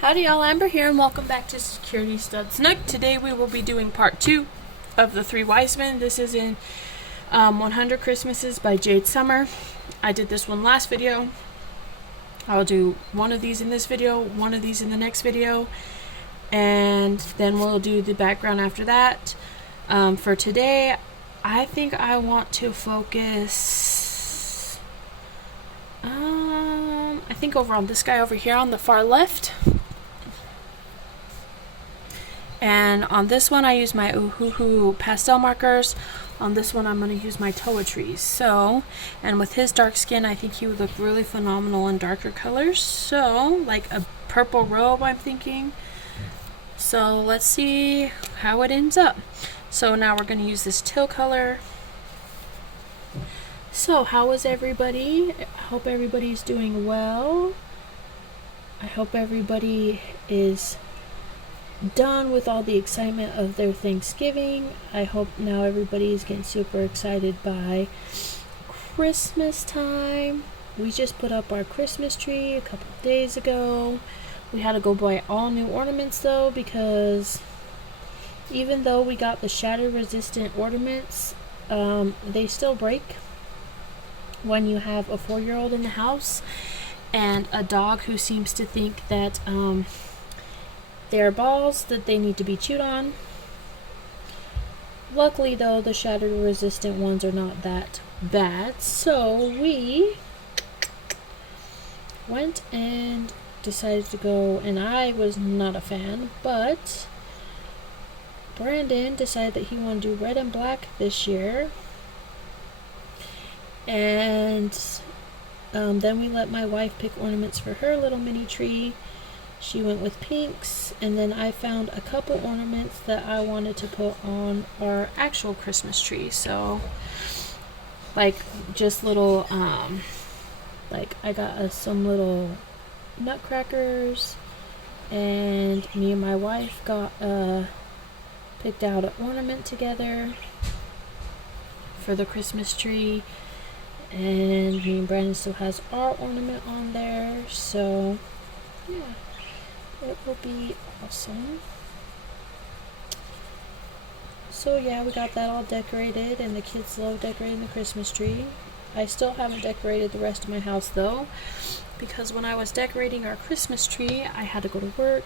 Howdy y'all, Amber here and welcome back to Security Stud Snook. Today we will be doing part 2 of the Three Wise Men. This is in 100 Christmases by Jade Summer. I did this one last video. I'll do one of these in this video, one of these in the next video, and then we'll do the background after that. For today, I think I want to focus, I think over on this guy over here on the far left. And on this one I use my Oohoo pastel markers. On this one I'm going to use my Toiletries. So, and with his dark skin I think he would look really phenomenal in darker colors. So, like a purple robe I'm thinking. So let's see how it ends up. So now we're going to use this teal color. So how is everybody? I hope everybody's doing well. I hope everybody is done with all the excitement of their Thanksgiving. I hope now everybody is getting super excited by Christmas time. We just put up our Christmas tree a couple of days ago. We had to go buy all new ornaments though, because even though we got the shatter resistant ornaments, they still break when you have a 4-year-old in the house and a dog who seems to think that they're balls that they need to be chewed on. Luckily though, the shatter resistant ones are not that bad, so we went and decided to go, and I was not a fan, but Brandon decided that he wanted to do red and black this year, and then we let my wife pick ornaments for her little mini tree. She went with pinks, and then I found a couple ornaments that I wanted to put on our actual Christmas tree. So, like, just little, like, I got some little nutcrackers, and me and my wife got, picked out an ornament together for the Christmas tree, and me and Brandon still has our ornament on there, so, yeah. It will be awesome. So yeah, we got that all decorated, and the kids love decorating the Christmas tree. I still haven't decorated the rest of my house though, because when I was decorating our Christmas tree, I had to go to work,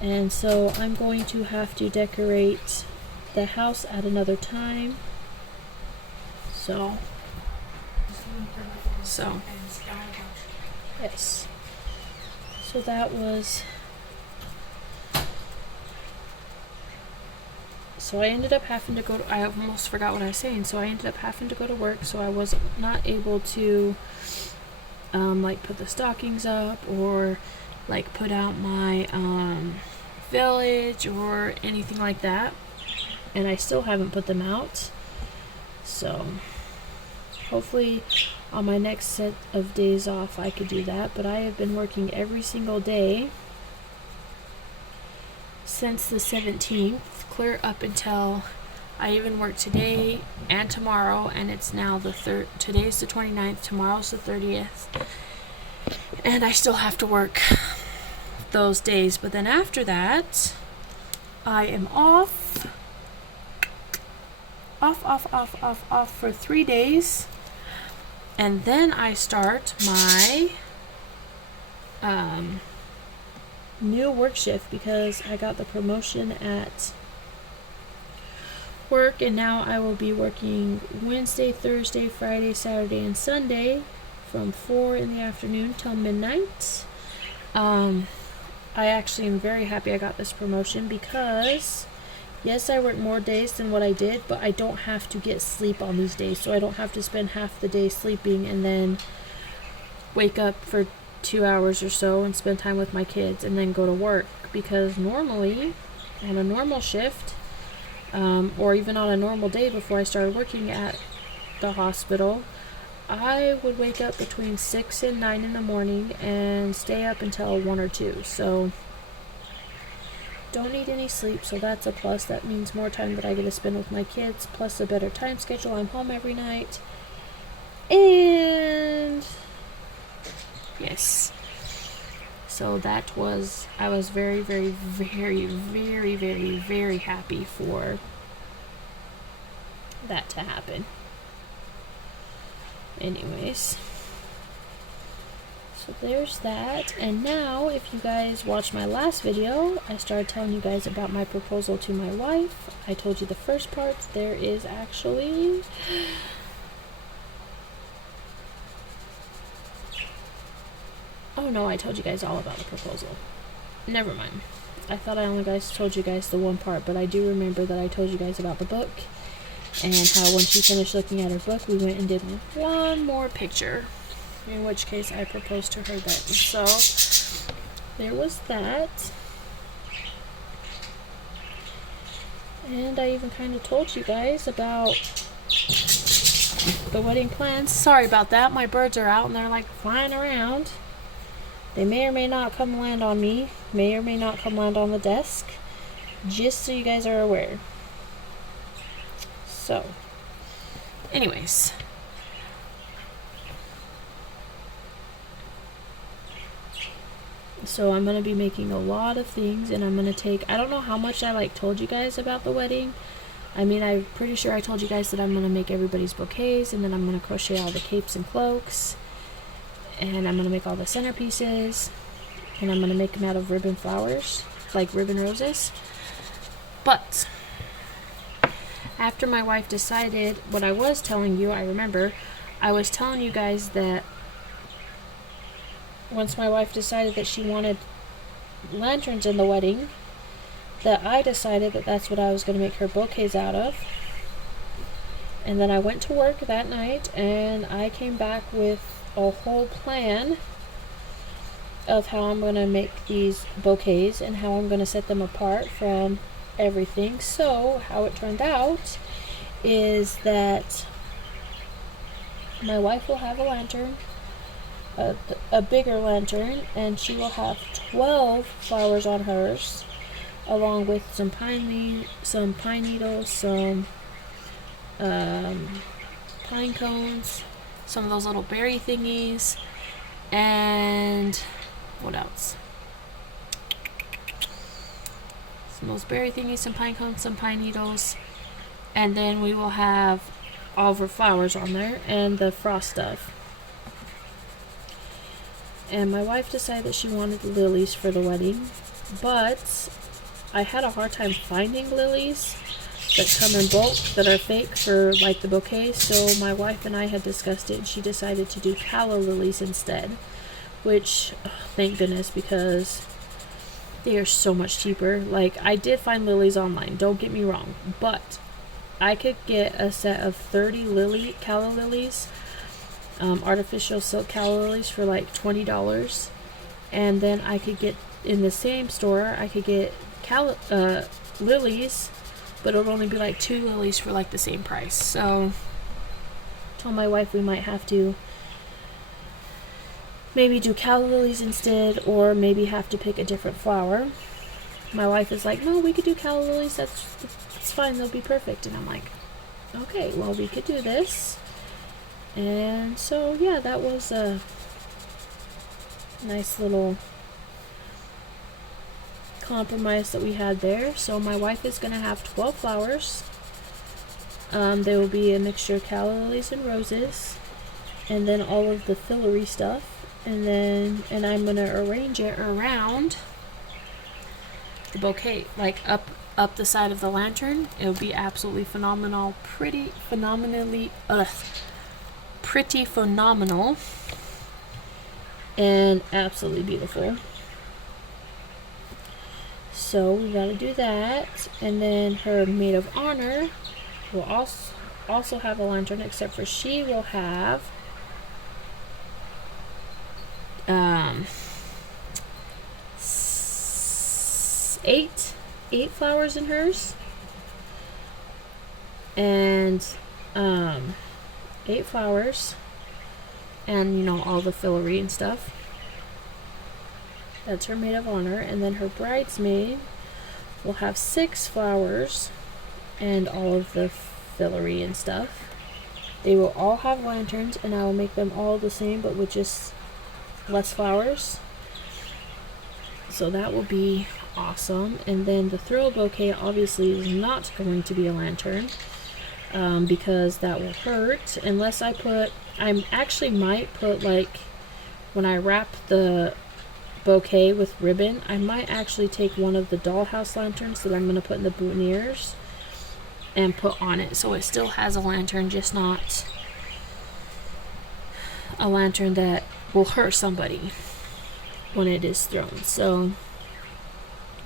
and so I'm going to have to decorate the house at another time. So yes. So that was, so I ended up having to go to, I almost forgot what I was saying, so I ended up having to go to work, so I was not able to, like, put the stockings up, or, like, put out my, village, or anything like that, and I still haven't put them out, so hopefully on my next set of days off I could do that, but I have been working every single day since the 17th, clear up until I even worked today and tomorrow, and it's now the today's the 29th, tomorrow's the 30th, and I still have to work those days. But then after that I am off for 3 days. And then I start my new work shift, because I got the promotion at work, and now I will be working Wednesday, Thursday, Friday, Saturday, and Sunday from 4 in the afternoon till midnight. I actually am very happy I got this promotion, because yes, I work more days than what I did, but I don't have to get sleep on these days, so I don't have to spend half the day sleeping and then wake up for 2 hours or so and spend time with my kids and then go to work. Because normally, on a normal shift, or even on a normal day before I started working at the hospital, I would wake up between 6 and 9 in the morning and stay up until 1 or 2, so don't need any sleep, so that's a plus. That means more time that I get to spend with my kids, plus a better time schedule. I'm home every night, and yes, So I was very, very, very, very, very, very happy for that to happen. Anyways, so there's that. And now, if you guys watched my last video, I started telling you guys about my proposal to my wife. I told you the first part. There is actually... Oh no, I told you guys all about the proposal. Never mind. I thought I only told you guys the one part, but I do remember that I told you guys about the book, and how when she finished looking at her book, we went and did one more picture, in which case I proposed to her then. So there was that. And I even kind of told you guys about the wedding plans. Sorry about that. My birds are out and they're like flying around. They may or may not come land on me, may or may not come land on the desk, just so you guys are aware. So, anyways. So I'm going to be making a lot of things, and I'm going to take, I don't know how much I told you guys about the wedding. I mean, I'm pretty sure I told you guys that I'm going to make everybody's bouquets, and then I'm going to crochet all the capes and cloaks. And I'm going to make all the centerpieces, and I'm going to make them out of ribbon flowers, like ribbon roses. But after my wife decided, what I was telling you, I remember, I was telling you guys that once my wife decided that she wanted lanterns in the wedding, that I decided that that's what I was going to make her bouquets out of. And then I went to work that night, and I came back with a whole plan of how I'm going to make these bouquets and how I'm going to set them apart from everything. So how it turned out is that my wife will have a lantern, a bigger lantern, and she will have 12 flowers on hers, along with some pine needles, some pine cones, some of those little berry thingies, and what else? Some of those berry thingies, some pine cones, some pine needles, and then we will have all of her flowers on there and the frost stuff. And my wife decided that she wanted lilies for the wedding, but I had a hard time finding lilies that come in bulk that are fake for the bouquet, so my wife and I had discussed it, and she decided to do calla lilies instead, which thank goodness, because they are so much cheaper. I did find lilies online, don't get me wrong, but I could get a set of 30 calla lilies, artificial silk calla lilies, for $20, and then I could get in the same store, I could get lilies, but it would only be 2 lilies for the same price. So I told my wife we might have to maybe do calla lilies instead, or maybe have to pick a different flower. My wife is like, no, we could do calla lilies, that's fine, they'll be perfect. And I'm like, okay, well, we could do this. And so yeah, that was a nice little compromise that we had there. So my wife is going to have 12 flowers. There will be a mixture of calla lilies and roses, and then all of the fillery stuff, and I'm going to arrange it around the bouquet, up the side of the lantern. It will be absolutely phenomenal, pretty phenomenal, and absolutely beautiful. So we gotta do that. And then her maid of honor will also have a lantern, except for she will have eight flowers in hers, and 8 flowers, and all the fillery and stuff. That's her maid of honor. And then her bridesmaid will have 6 flowers and all of the fillery and stuff. They will all have lanterns, and I will make them all the same, but with just less flowers. So that will be awesome. And then the throw bouquet obviously is not going to be a lantern, because that will hurt unless I actually might put, like, when I wrap the bouquet with ribbon, I might actually take one of the dollhouse lanterns that I'm going to put in the boutonnieres and put on it, so it still has a lantern, just not a lantern that will hurt somebody when it is thrown. So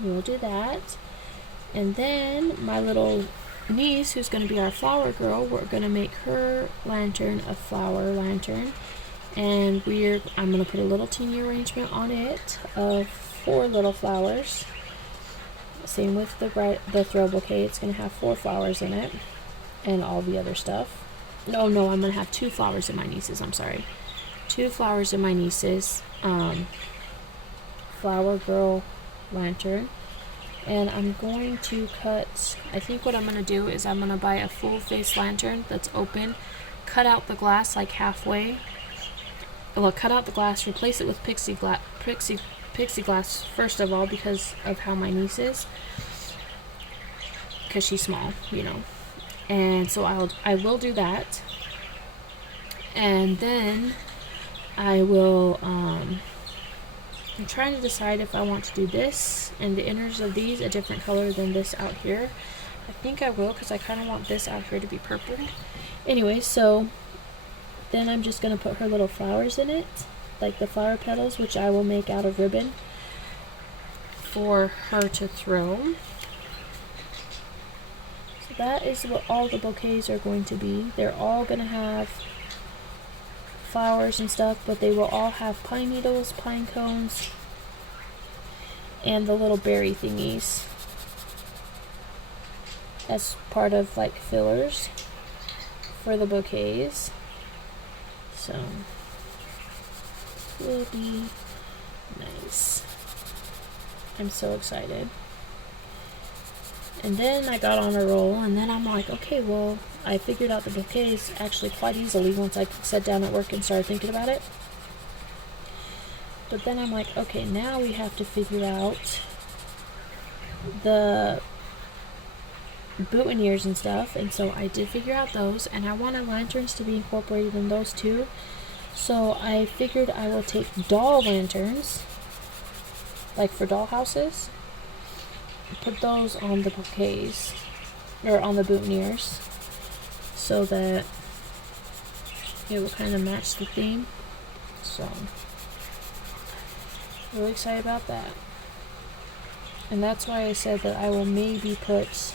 we'll do that. And then my little niece, who's going to be our flower girl, we're going to make her lantern a flower lantern, and I'm going to put a little teeny arrangement on it of 4 little flowers. Same with the throw bouquet. It's going to have 4 flowers in it and all the other stuff. No, I'm going to have 2 flowers in my niece's. I'm sorry. 2 flowers in my niece's flower girl lantern. And I'm going to cut, I think what I'm going to do is I'm going to buy a full face lantern that's open, cut out the glass like halfway. Well, cut out the glass, replace it with pixie glass first of all, because of how my niece is, because she's small, you know. And so I will do that, and then I will I'm trying to decide if I want to do this and the inners of these a different color than this out here. I think I will, because I kind of want this out here to be purple. Anyway, so then I'm just going to put her little flowers in it, like the flower petals, which I will make out of ribbon for her to throw. So that is what all the bouquets are going to be. They're all going to have flowers and stuff, but they will all have pine needles, pine cones, and the little berry thingies as part of like fillers for the bouquets. So it will be nice. I'm so excited. And then I got on a roll, and then I'm like, okay, well, I figured out the bouquets actually quite easily once I sat down at work and started thinking about it. But then I'm like, okay, now we have to figure out the boutonnieres and stuff. And so I did figure out those, and I wanted lanterns to be incorporated in those too. So I figured I will take doll lanterns, like for doll houses, put those on the bouquets, or on the boutonnieres, so that it will kind of match the theme. So really excited about that. And that's why I said that I will maybe put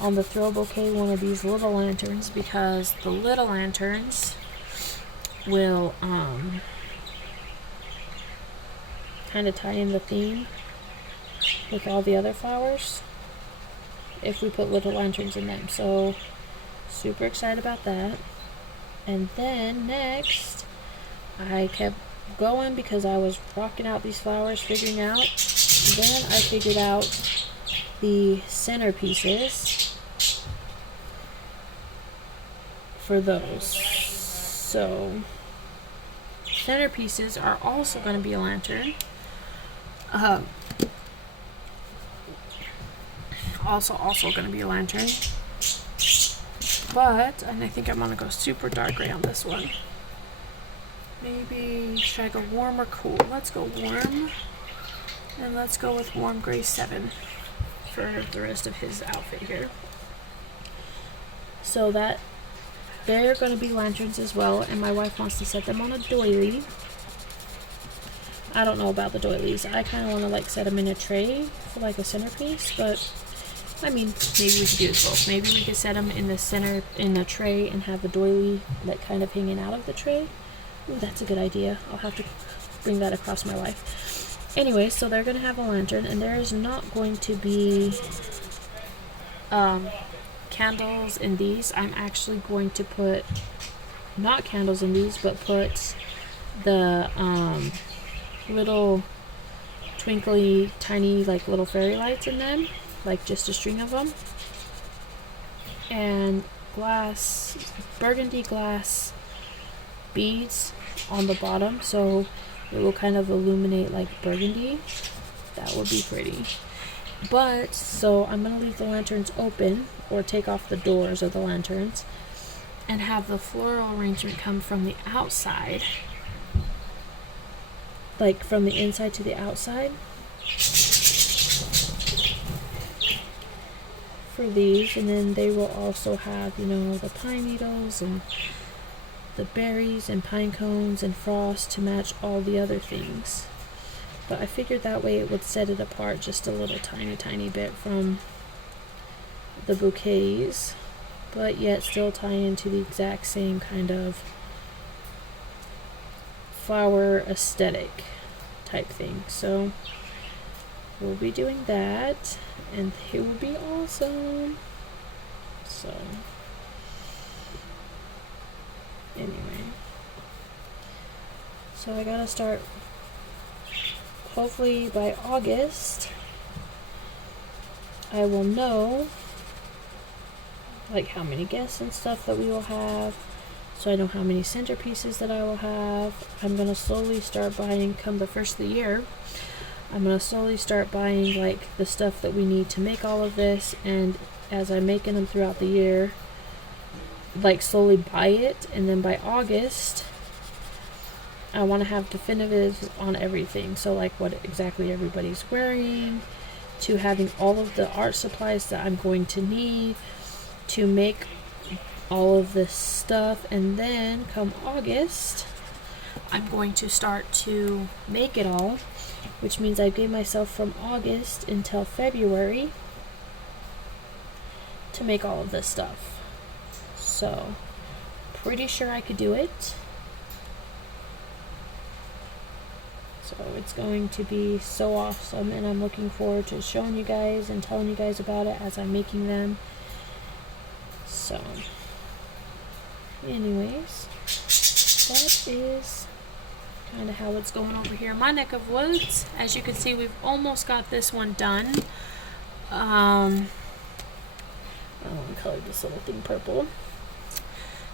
on the throw bouquet one of these little lanterns, because the little lanterns will kind of tie in the theme with all the other flowers if we put little lanterns in them. So super excited about that. And then next I kept going because I was rocking out these flowers, figuring out. Then I figured out the centerpieces for those. So centerpieces are also going to be a lantern. Also going to be a lantern. But, and I think I'm going to go super dark gray on this one. Maybe, should I go warm or cool? Let's go warm. And let's go with warm gray 7 for the rest of his outfit here. So that, they're going to be lanterns as well, and my wife wants to set them on a doily. I don't know about the doilies. I kind of want to like set them in a tray for like a centerpiece, but I mean, maybe we could do both. Maybe we could set them in the center, in the tray, and have the doily like kind of hanging out of the tray. Ooh, that's a good idea. I'll have to bring that across my life. Anyway, so they're going to have a lantern, and there is not going to be candles in these. I'm actually going to put, not candles in these, but put the little twinkly, tiny, like little fairy lights in them. Like just a string of them, and glass, burgundy glass beads on the bottom, so it will kind of illuminate like burgundy That would be pretty. But, so I'm going to leave the lanterns open, or take off the doors of the lanterns, and have the floral arrangement come from the outside. Like from the inside to the outside. For these, and then they will also have, you know, the pine needles and the berries and pine cones and frost to match all the other things. But I figured that way it would set it apart just a little tiny bit from the bouquets, but yet still tie into the exact same kind of flower aesthetic type thing. So we'll be doing that, and it will be awesome. So anyway, so I gotta start. Hopefully by August I will know like how many guests and stuff that we will have, so I know how many centerpieces that I will have. I'm gonna slowly start buying, come the first of the year, I'm gonna slowly start buying like the stuff that we need to make all of this, and as I'm making them throughout the year, like slowly buy it, and then by August I want to have definitives on everything. So like what exactly everybody's wearing, to having all of the art supplies that I'm going to need to make all of this stuff. And then come August, I'm going to start to make it all, which means I gave myself from August until February to make all of this stuff. So pretty sure I could do it. So it's going to be so awesome, and I'm looking forward to showing you guys and telling you guys about it as I'm making them. So anyways, that is kind of how it's going over here in my neck of woods. As you can see, we've almost got this one done. I want to color this little thing purple.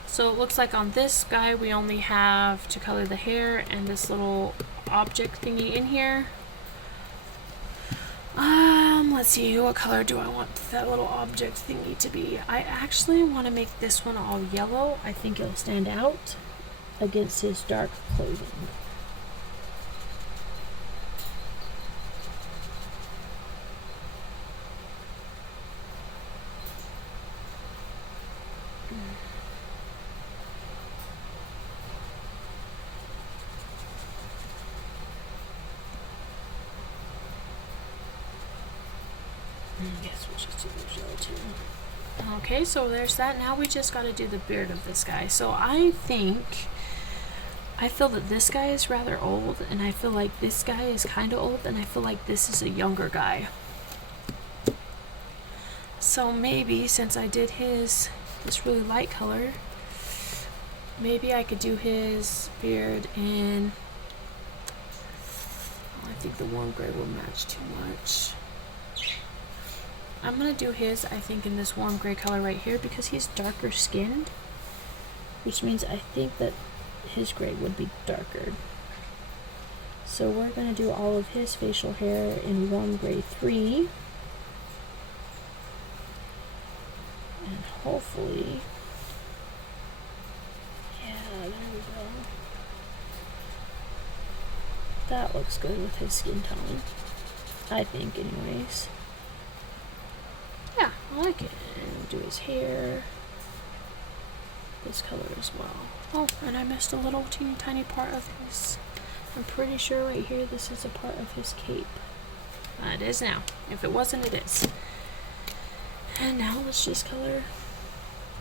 So it looks like on this guy we only have to color the hair and this little object thingy in here. Let's see, what color do I want that little object thingy to be? I actually want to make this one all yellow. I think it'll stand out against his dark clothing. Yes, we'll just do the yellow too. Okay, so there's that. Now we just got to do the beard of this guy. So I feel that this guy is rather old, and I feel like this guy is kind of old, and I feel like this is a younger guy. So maybe since I did this really light color, maybe I could do his beard in, I think the warm gray will match too much. I'm going to do his, I think, in this warm gray color right here, because he's darker skinned, which means I think that his gray would be darker. So we're going to do all of his facial hair in warm gray 3. And hopefully, yeah, there we go. That looks good with his skin tone, I think anyways. Yeah, I like it. And do his hair this color as well. Oh, and I missed a little teeny tiny part of his, I'm pretty sure right here this is a part of his cape. It is now. If it wasn't, it is. And now let's just color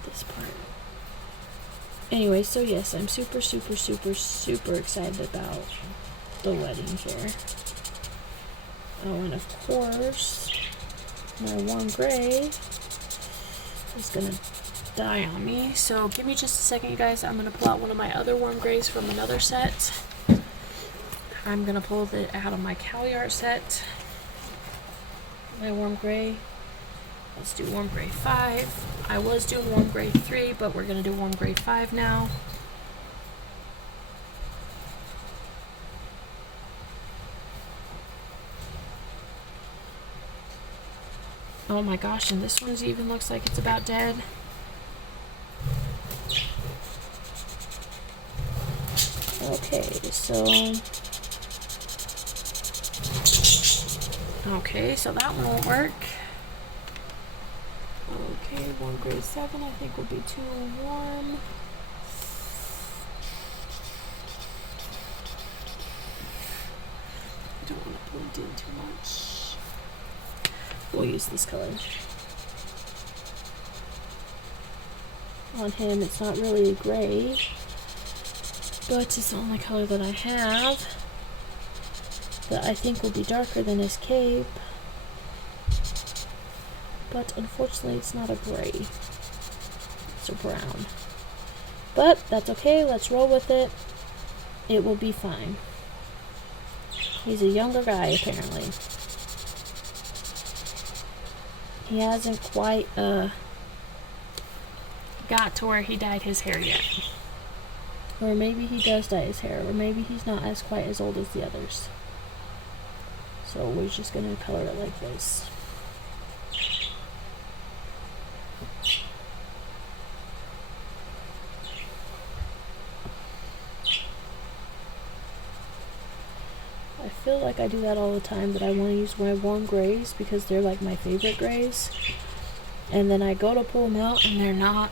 this part. Anyway, so yes, I'm super excited about the wedding here. Oh, and of course, my warm gray is gonna die on me. So give me just a second, you guys. I'm gonna pull out one of my other warm grays from another set. I'm gonna pull it out of my Cali Art set. My warm gray. Let's do warm gray 5. I was doing warm gray 3, but we're gonna do warm gray 5 now. Oh my gosh, and this one even looks like it's about dead. Okay, so that one won't work. Okay, 1 grade 7 I think will be too warm. I don't want to blend in too much. We'll use this color. On him, it's not really gray, but it's the only color that I have that I think will be darker than his cape. But unfortunately, it's not a gray. It's a brown. But that's okay. Let's roll with it. It will be fine. He's a younger guy, apparently. He hasn't quite got to where he dyed his hair yet. Or maybe he does dye his hair, or maybe he's not as quite as old as the others. So we're just going to color it like this. I feel like I do that all the time, but I want to use my warm grays because they're like my favorite grays. And then I go to pull them out and they're not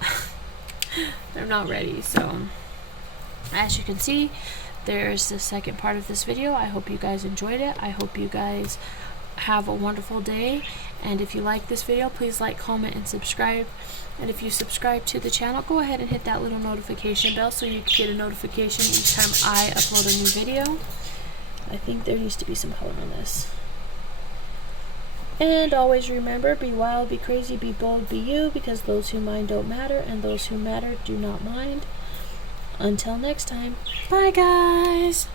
they're not ready. So as you can see, there's the second part of this video. I hope you guys enjoyed it. I hope you guys have a wonderful day. And if you like this video, please like, comment, and subscribe. And if you subscribe to the channel, go ahead and hit that little notification bell so you can get a notification each time I upload a new video. I think there needs to be some color on this. And always remember, be wild, be crazy, be bold, be you, because those who mind don't matter, and those who matter do not mind. Until next time, bye guys!